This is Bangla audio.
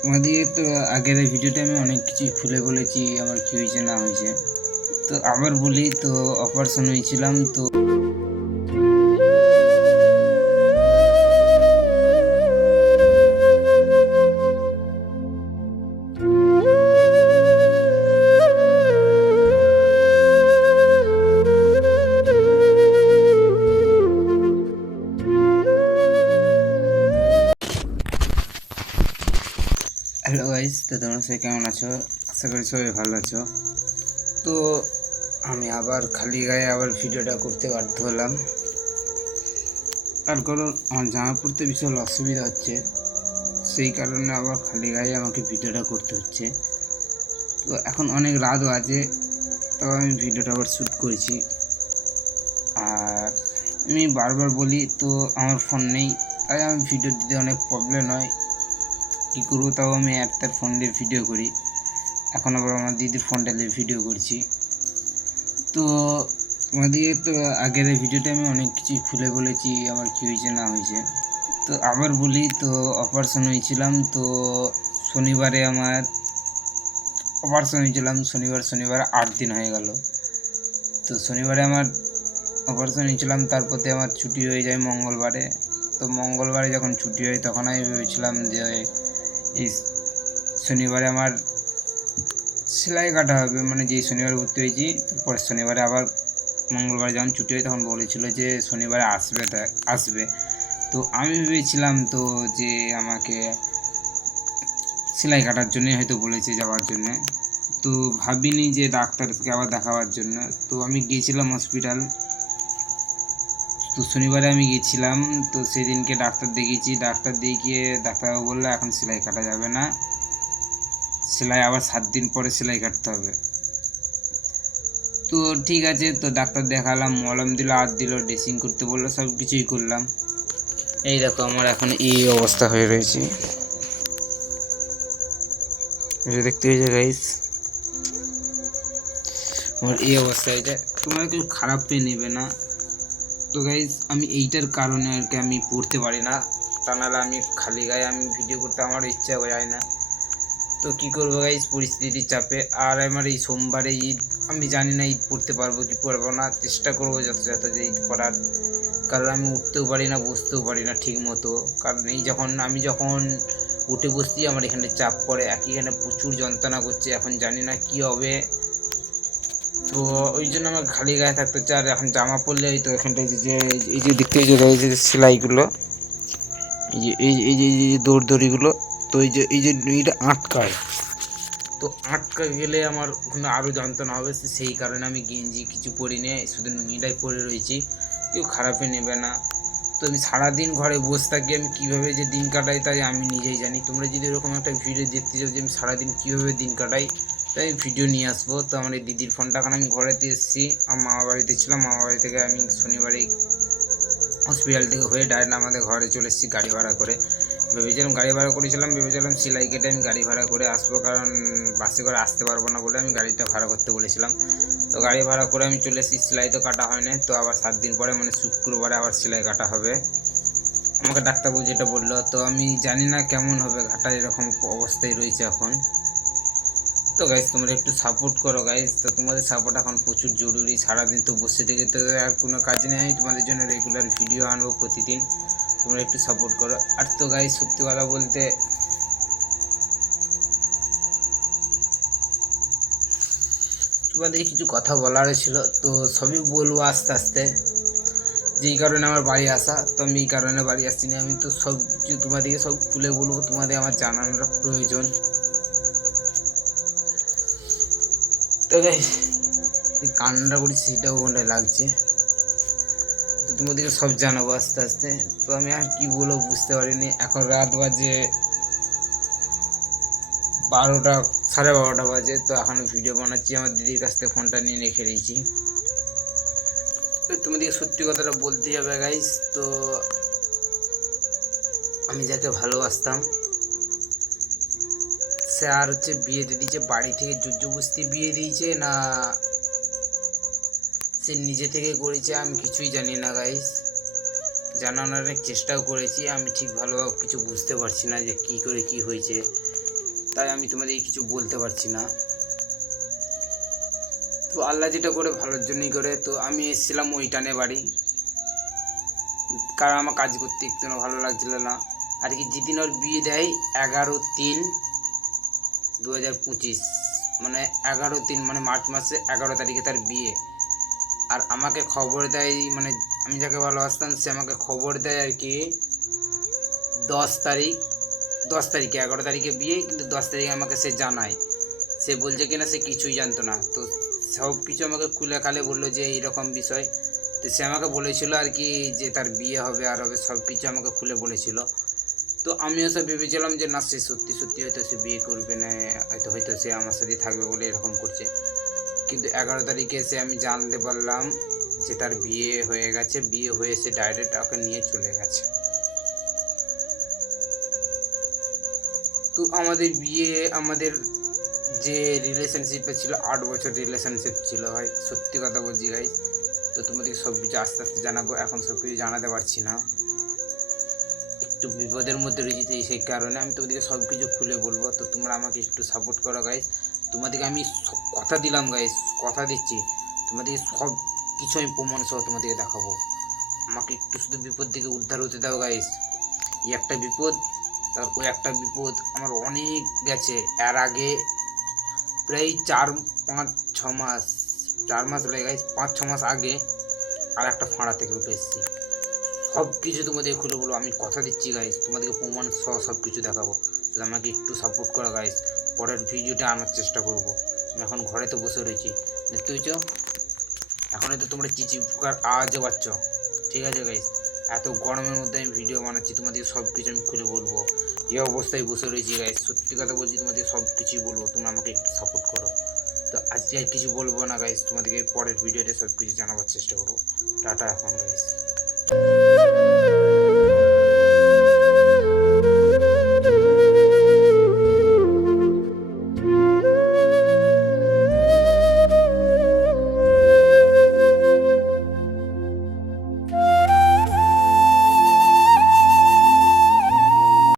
তোমাদের তো আগের এই ভিডিওতে আমি অনেক কিছুই খুলে বলেছি আমার কী হয়েছে না হয়েছে। তো আবার বলি, তো অপারেশন হয়েছিলাম। তো হ্যালো গাইস, তো তোমরা সবাই কেমন আছো? আশা করি সবাই ভালো আছো। তো আমি আবার খালি গায়ে আবার ভিডিওটা করতে বাধ্য হলাম, তার কারণ আমার জামা পড়তে বিশাল অসুবিধা হচ্ছে। সেই কারণে আবার খালি গায়ে আমাকে ভিডিওটা করতে হচ্ছে। তো এখন অনেক রাতও আছে, তো আমি ভিডিওটা আবার শ্যুট করেছি। আর আমি বারবার বলি, তো আমার ফোন নেই, তাই আমি ভিডিও দিতে অনেক প্রবলেম হয়। কী করবো, তাও আমি তার ফোন দিয়ে ভিডিও করি। এখন আবার আমার দিদির ফোনটা নিয়ে ভিডিও করছি। তো তোমাদের তো আগের এই ভিডিওতে আমি অনেক কিছুই খুলে বলেছি আমার কী হয়েছে না হয়েছে। তো আবার বলি, তো অপারেশন হয়েছিলাম। তো শনিবারে আমার অপারেশন হয়েছিলাম, শনিবার 8 দিন হয়ে গেল। তো শনিবারে আমার অপারেশন হয়েছিলাম, তারপরে আমার ছুটি হয়ে যায় মঙ্গলবারে। তো মঙ্গলবারে যখন ছুটি হয় তখন আমি ভেবেছিলাম যে এই শনিবারে আমার সেলাই কাটা হবে, মানে যেই শনিবার ভর্তি হয়েছি তো পরের শনিবারে আবার মঙ্গলবারে যখন ছুটি হয় তখন বলেছিল যে শনিবারে আসবে। তো আমি ভেবেছিলাম তো যে আমাকে সেলাই কাটার জন্যই হয়তো বলেছে যাওয়ার জন্যে। তো ভাবিনি যে ডাক্তারকে আবার দেখাবার জন্য। তো আমি গিয়েছিলাম হসপিটাল। তো শনিবারে আমি গেছিলাম, তো সেদিনকে ডাক্তার দেখিয়েছি। ডাক্তার দেখিয়ে ডাক্তারবাবু বললো এখন সেলাই কাটা যাবে না, সেলাই আবার 7 দিন পরে সেলাই কাটতে হবে। তো ঠিক আছে, তো ডাক্তার দেখালাম, মলম দিল, হাত দিল, ড্রেসিং করতে বললো, সব কিছুই করলাম। এই দেখো আমার এখন এই অবস্থা হয়ে রয়েছে, দেখতে হয়েছে গাইস, আমার এই অবস্থা হয়েছে। তোমরা কেউ খারাপ পেয়ে নেবে না। তো গাইস আমি এইটার কারণে আর কি আমি পড়তে পারি না, তা নাহলে আমি খালি গায়ে আমি ভিডিও করতে আমার ইচ্ছা যায় না। তো কী করবো গাইস, পরিস্থিতির চাপে। আর আমার এই সোমবারে ঈদ, আমি জানি না ঈদ পড়তে পারবো কি পারবো না, চেষ্টা করবো যথাযথ যে ঈদ পড়ার। কারণ আমি উঠতেও পারি না, বসতেও পারি না ঠিক মতো। কারণ এই আমি যখন উঠে বসছি আমার এখানে চাপ পড়ে, এখানে প্রচুর যন্ত্রণা করছে, এখন জানি না কি হবে। তো ওই জন্য আমার খালি গায়ে থাকতে হচ্ছে। আর এখন জামা পরলে এই তো এখানটায় এই যে দেখতে এই যে সেলাইগুলো, এই যে দড়িগুলো, তো এই যে এটা আটকায়। তো আটকা গেলে আমার ওখানে আরও যন্ত্রণা হবে, সেই কারণে আমি গেঞ্জি কিছু পরিনি, শুধু নুঙ্গিটাই পরে রয়েছি। কেউ খারাপে নেবে না। তো আমি সারাদিন ঘরে বসে থাকি, আমি কীভাবে যে দিন কাটাই তাই আমি নিজেই জানি। তোমরা যদি এরকম একটা ভিডিও দেখতে চাও যে আমি সারাদিন কীভাবে দিন কাটাই, তাই আমি ভিডিও নিয়ে আসবো। তো আমার এই দিদির ফোনটা এখন আমি ঘরেতে এসেছি, আমার মামা বাড়িতে ছিলাম, মামা বাড়ি থেকে আমি শনিবারেই হসপিটাল থেকে হয়ে ডাইরেক্ট আমাদের ঘরে চলে এসেছি গাড়ি ভাড়া করে। ভেবেছিলাম সেলাই কেটে আমি গাড়ি ভাড়া করে আসবো, কারণ বাসে করে আসতে পারবো না বলে আমি গাড়িটা ভাড়া করতে বলেছিলাম। তো গাড়ি ভাড়া করে আমি চলে এসেছি, সেলাই তো কাটা হয় না। তো আবার 7 দিন পরে মানে শুক্রবারে আবার সেলাই কাটা হবে, আমাকে ডাক্তারবাবু যেটা বললো। তো আমি জানি না কেমন হবে, ঘাটা এরকম অবস্থায় রয়েছে এখন। তো গাইজ তোমরা একটু সাপোর্ট করো গাইজ, তো তোমাদের সাপোর্ট এখন প্রচুর জরুরি। সারাদিন তো বসে থেকে তো আর কোনো কাজ নেই, আমি তোমাদের জন্য রেগুলার ভিডিও আনবো প্রতিদিন, তোমরা একটু সাপোর্ট করো। আর তো গাইজ সত্যি কথা বলতে তোমাদের কিছু কথা বলারও ছিল, তো সবই বলবো আস্তে আস্তে। যেই কারণে আমার বাড়ি আসা, তো আমি এই কারণে বাড়ি আসছি না, আমি তো সব কিছু তোমাদেরকে সব খুলে বলবো, তোমাদের আমার জানানোর প্রয়োজন। তো গাইজ কান্নাটা করি সেটাও ওখানে লাগছে, তো তোমাদেরকে সব জানাবো আস্তে আস্তে। তো আমি আর কি বলবো বুঝতে পারিনি। এখন রাত বাজে 12টা, 12:30 বাজে। তো এখন ভিডিও বানাচ্ছি, আমার দিদির কাছ থেকে ফোনটা নিয়ে রেখে দিয়েছি। তো তোমাদেরকে সত্যি কথাটা বলতেই হবে গাইস, তো আমি যাকে ভালোবাসতাম সে আর বিয়ে দিয়ে দিয়েছে, বাড়ি থেকে জোরজবস্তি বিয়ে দিয়েছে না সে নিজে থেকে করেছে আমি কিছুই জানি না গাইস। জানানোর অনেক চেষ্টাও করেছি। আমি ঠিক ভালোভাবে কিছু বুঝতে পারছি না যে কী করে কী হয়েছে, তাই আমি তোমাদের কিছু বলতে পারছি না। তো আল্লাহ যেটা করে ভালোর জন্যই করে। তো আমি এসেছিলাম ওই টানে বাড়ি, কারণ আমার কাজ করতে একটু ভালো লাগছিল না আর কি। যেদিন ওর বিয়ে দেয় 11/3/2025, মানে 11/3 মানে মার্চ মাসে 11 তারিখে তার বিয়ে। আর আমাকে খবর দেয়, মানে আমি যাকে ভালোবাসতাম সে আমাকে খবর দেয় আর কি 10 তারিখে 11 তারিখে বিয়ে, কিন্তু 10 তারিখে আমাকে সে জানায়। সে বলছে কিনা সে কিছুই জানতো না, তো সব কিছু আমাকে খুলে খালে বললো যে এইরকম বিষয়। তো সে আমাকে বলেছিল আর কি যে তার বিয়ে হবে আর হবে, সব কিছু আমাকে খুলে বলেছিল। তো আমিও সব ভেবেছিলাম যে না, সে সত্যি সত্যি হয়তো সে বিয়ে করবে না, হয়তো সে আমার সাথেই থাকবে বলে এরকম করছে। কিন্তু 11 তারিখে সে আমি জানতে পারলাম যে তার বিয়ে হয়ে গেছে। বিয়ে হয়ে সে ডাইরেক্ট ওকে নিয়ে চলে গেছে। তো আমাদের যে রিলেশনশিপে ছিল 8 বছর রিলেশনশিপ ছিল ভাই, সত্যি কথা বলছি গাই। তো তোমাদেরকে সব কিছু আস্তে আস্তে জানাবো, এখন সব কিছু জানাতে পারছি না, একটু বিপদের মধ্যে রয়েছে, সেই কারণে আমি তোমাদেরকে সব কিছু খুলে বলবো। তো তোমরা আমাকে একটু সাপোর্ট করো গাইস। তোমাদেরকে আমি কথা দিলাম গাইস, কথা দিচ্ছি, তোমাদেরকে সব কিছু আমি প্রমাণ সহ তোমাদেরকে দেখাবো। আমাকে একটু শুধু বিপদ থেকে উদ্ধার হতে দাও গাইস। এই একটা বিপদ, তার ওই একটা বিপদ আমার অনেক গেছে। এর আগে প্রায় 4-5-6 মাস, 4 মাস লেগে গেছে, 5-6 মাস আগে আর একটা ফাঁড়া থেকে উঠে এসেছি। সব কিছু তোমাদের খুলে বলবো, আমি কথা দিচ্ছি গাইস, তোমাদেরকে প্রমাণ সহ সব কিছু দেখাবো। তো আমাকে একটু সাপোর্ট করো গাইস, পরের ভিডিওটা আনার চেষ্টা করবো। আমি এখন ঘরেতে বসে রয়েছি, দেখতে পেয়েছো, এখন হয়তো তোমরা চিচি পোকার আওয়াজও পাচ্ছ। ঠিক আছে গাইস, এত গরমের মধ্যে আমি ভিডিও বানাচ্ছি, তোমাদের সব কিছু আমি খুলে বলবো। এই অবস্থায় বসে রয়েছি গাইস, সত্যি কথা বলছি, তোমাদের সব কিছুই বলবো, তোমরা আমাকে একটু সাপোর্ট করো। তো আজকে আর কিছু বলবো না গাইস, তোমাদেরকে পরের ভিডিওতে সব কিছু জানাবার চেষ্টা করবো। টাটা এখন গাইস।